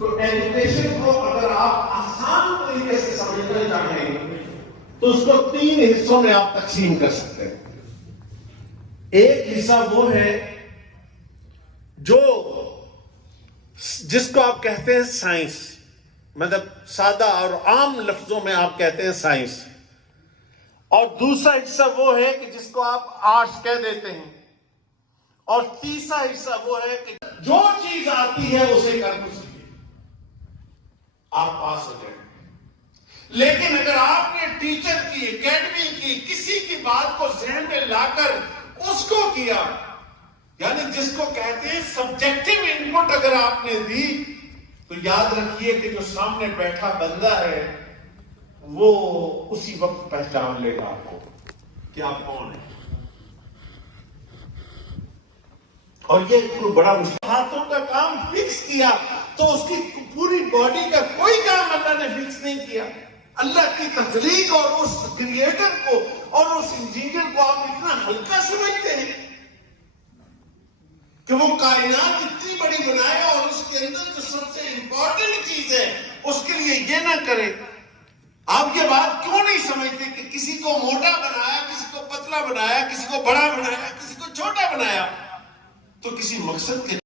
تو ایجوکیشن کو اگر آپ آسان طریقے سے سمجھنا چاہیں تو اس کو 3 حصوں میں آپ تقسیم کر سکتے ہیں. ایک حصہ وہ ہے جو جس کو آپ کہتے ہیں سائنس، مطلب سادہ اور عام لفظوں میں آپ کہتے ہیں سائنس. اور دوسرا حصہ وہ ہے کہ جس کو آپ آرٹس کہہ دیتے ہیں. اور تیسرا حصہ وہ ہے کہ جو چیز آتی ہے اسے کر دو سکے آپ پاس ہو جائیں. لیکن اگر آپ نے ٹیچر کی، اکیڈمی کی، کسی کی بات کو ذہن میں لا کر اس کو کیا، یعنی جس کو کہتے ہیں سبجیکٹو انپٹ اگر آپ نے دی، تو یاد رکھیے کہ جو سامنے بیٹھا بندہ ہے وہ اسی وقت پہچان لے گا آپ کو کہ آپ کون ہیں. اور یہ کوئی بڑا مشکل، ہاتھوں کا کام فکس کیا تو اس کی پوری باڈی کا کوئی کام اللہ نے فکس نہیں کیا. اللہ کی تخلیق اور اس کریٹر کو اور اس انجینئر کو آپ اتنا ہلکا سمجھتے ہیں کہ وہ کائنات اتنی بڑی بنائے اور اس کے اندر جو سب سے امپورٹنٹ چیز ہے اس کے لیے یہ نہ کرے. آپ یہ بات کیوں نہیں سمجھتے کہ کسی کو موٹا بنایا، کسی کو پتلا بنایا، کسی کو بڑا بنایا، کسی کو چھوٹا بنایا تو کسی مقصد کے